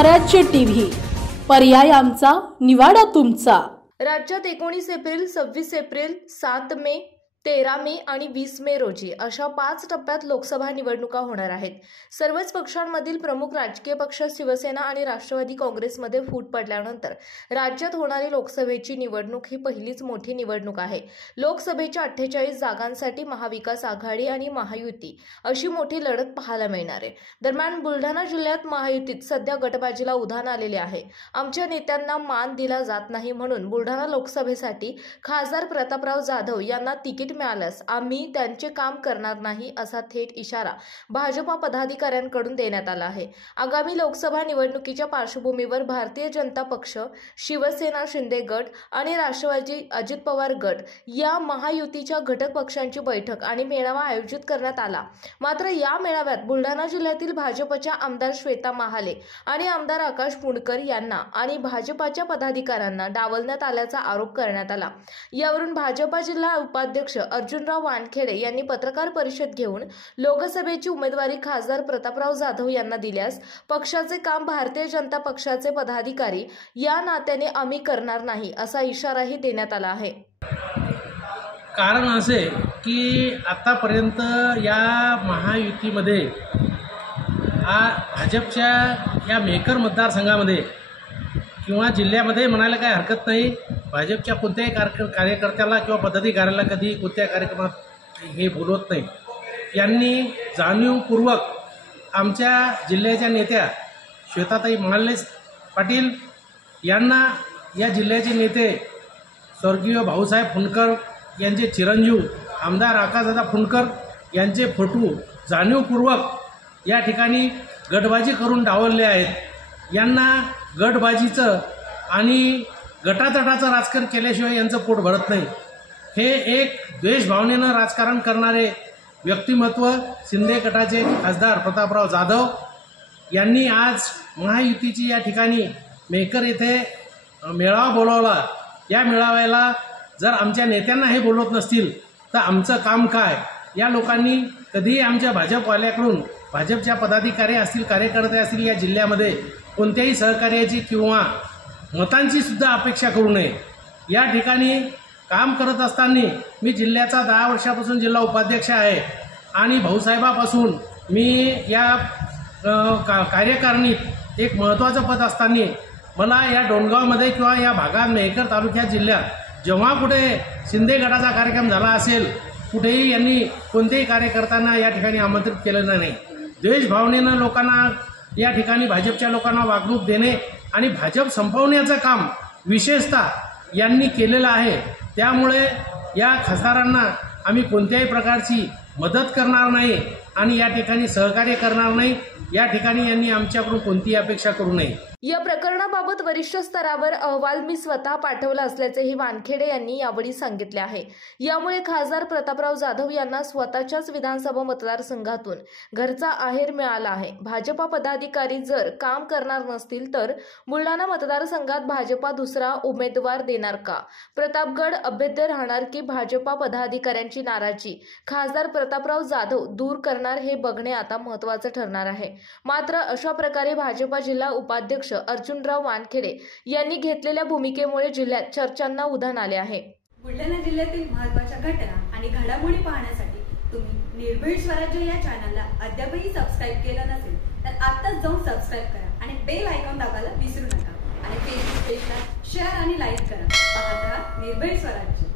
स्वराज्य टीव्ही, पर्याय आमचा, निवाडा तुमचा। राज्यात 19 एप्रिल, 26 एप्रिल, 7 मे, 13 मे आणि 20 मे रोजी अशा 5 टप्प्यात लोकसभा निवडणुका होणार आहेत। सर्वच पक्षांमधील प्रमुख राजकीय पक्ष शिवसेना आणि राष्ट्रवादी काँग्रेसमध्ये फूट पडल्यानंतर राज्यात होणारी लोकसभेची निवडणूक ही पहिलीच मोठी निवडणूक आहे। लोकसभेच्या 48 जागांसाठी महाविकास आघाडी आणि महायुती अशी मोठी लढत पाहायला मिळणार आहे। दरम्यान बुलढाणा जिल्ह्यात महायुतीत सध्या गटबाजीला उधाण आलेले आहे। आमच्या नेत्यांना मान दिला जात नाही म्हणून बुलढाणा लोकसभेसाठी खासदार प्रतापराव जाधव यांना तिकीट मिळाल्यास आम्ही त्यांचे काम करणार नाही असा थेट इशारा भाजपा पदाधिकाऱ्यांकडून देण्यात आला आहे। आगामी लोकसभा निवडणुकीच्या पार्श्वभूमीवर भारतीय जनता पक्ष, शिवसेना शिंदे गट आणि राष्ट्रवादी अजित पवार गट या महायुतीच्या घटक पक्षांची बैठक आणि मेळावा आयोजित करण्यात आला। मात्र या मेळाव्यात बुलढाणा जिल्ह्यातील भाजपच्या आमदार श्वेता महाले आणि आमदार आकाश पुणकर यांना आणि भाजपाच्या पदाधिकाऱ्यांना डावलण्यात आल्याचा आरोप करण्यात आला। यावरून भाजपा जिल्हा उपाध्यक्ष अर्जुनराव वानखेडे यांनी पत्रकार परिषद घेऊन लोकसभेची उमेदवारी खासदार प्रतापराव जाधव यांना दिल्यास पक्षाचे काम भारतीय जनता पक्षाचे पदाधिकारी या नात्याने आम्ही करणार नाही असा इशाराही देण्यात आला आहे। कारण असे की आतापर्यंत या महायुतीमध्ये भाजपच्या या मेकर मतदारसंघामध्ये किंवा जिल्ह्यामध्ये म्हणायला काही हरकत नाही, भाजपच्या कोणत्याही कार्यकर्त्याला किंवा पदाधिकाऱ्याला कधी कोणत्या कार्यक्रमात हे बोलवत नाही। यांनी जाणीवपूर्वक आमच्या जिल्ह्याच्या नेत्या श्वेताताई महाले पाटील यांना या जिल्ह्याचे नेते स्वर्गीय भाऊसाहेब फुंडकर यांचे चिरंजीव आमदार आकाशदादा फुंडकर यांचे फोटो जाणीवपूर्वक या ठिकाणी गटबाजी करून डावलले आहेत। यांना गटबाजीचं आणि गटातटाचं राजकारण केल्याशिवाय यांचं पोट भरत नाही। हे एक द्वेषभावनेनं राजकारण करणारे व्यक्तिमत्व शिंदे गटाचे खासदार प्रतापराव जाधव यांनी आज महायुतीची या ठिकाणी मेकर येथे मेळावा बोलावला। या मेळाव्याला जर आमच्या नेत्यांना हे बोलवत नसतील तर आमचं काम काय? या लोकांनी कधीही आमच्या भाजपवाल्याकडून, भाजपच्या पदाधिकारी असतील, कार्यकर्ते असतील, या जिल्ह्यामध्ये कोणत्याही सहकार्याची किंवा मतांची सुद्धा अपेक्षा करू नये। या ठिकाणी काम करत असताना मी जिल्ह्याचा 10 वर्षापासून जिल्हा उपाध्यक्ष आहे आणि भाऊसाहेबापासून मी या कार्यकारिणीत एक महत्त्वाचं पद असताना मला या डोणगावमध्ये किंवा या भागात मेहकर तालुक्यात जिल्ह्यात जेव्हा कुठे शिंदे गटाचा कार्यक्रम झाला असेल कुठेही यांनी कोणत्याही कार्यकर्त्यांना या ठिकाणी आमंत्रित केलेलं नाही। द्वेषभावनेनं लोकांना या ठिकाणी भाजपच्या लोकांना वागणूक देणे आणि भाजप संपवण्याचं काम विशेषतः यांनी केलेलं आहे। त्यामुळे या खासदारांना आम्ही कोणत्याही प्रकारची मदत करणार नाही आणि या ठिकाणी सहकार्य करणार नाही। या ठिकाणी यांनी आमच्याकडून कोणतीही अपेक्षा करू नये। या प्रकरणाबाबत वरिष्ठ स्तरावर अहवाल मी स्वतः पाठवला असल्याचेही वानखेडे यांनी यावेळी सांगितले आहे। यामुळे खासदार प्रतापराव जाधव यांना स्वतःच्याच विधानसभा मतदारसंघातून घरचा आहेर मिळाला आहे। भाजपा पदाधिकारी जर काम करणार नसतील तर बुलढाणा मतदारसंघात भाजपा दुसरा उमेदवार देणार का? प्रतापगड अभेद्य राहणार की भाजपा पदाधिकाऱ्यांची नाराजी खासदार प्रतापराव जाधव दूर करणार हे बघणे आता महत्त्वाचं ठरणार आहे। मात्र अशा प्रकारे भाजपा जिल्हा उपाध्यक्ष अर्जुनराव वानखेडे यांनी घेतलेल्या भूमिकेमुळे जिल्ह्यात चर्चांना उधाण आले आहे। बुलढाणा जिल्ह्यातील महत्त्वाच्या घटना आणि घडामोडी पाहण्यासाठी तुम्ही निर्भीड स्वराज्य या चॅनलला अद्यापही सबस्क्राइब केलं नसेल तर आत्ताच जाऊन सबस्क्राइब करा आणि बेल आयकॉन दाबायला विसरू नका आणि फेसबुक पेजला शेअर आणि लाईक करा। पाहत रहा निर्भीड स्वराज्य।